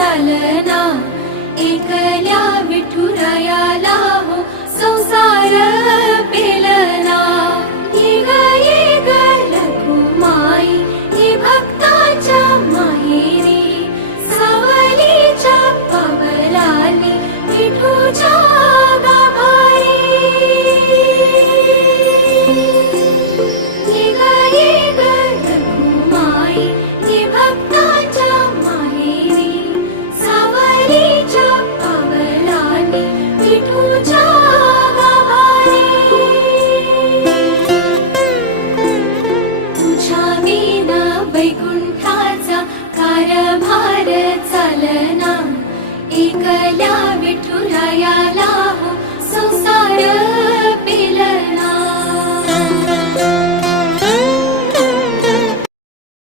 चालना, एकल्या विठुरायाला हो संसार पेलना। ये ग रखुमाई ही भक्ताच्या माहेरी, सावलीच्या पावलांनी विठूच्या गाभारी। ये ग रखुमाई ही भक्ताच्या माहेरी, सावलीच्या पावलांनी विठूच्या गाभारी। तुझ्या विना वैकुंठाचा कारभार चालना, एकल्या विठुरायाला हो संसार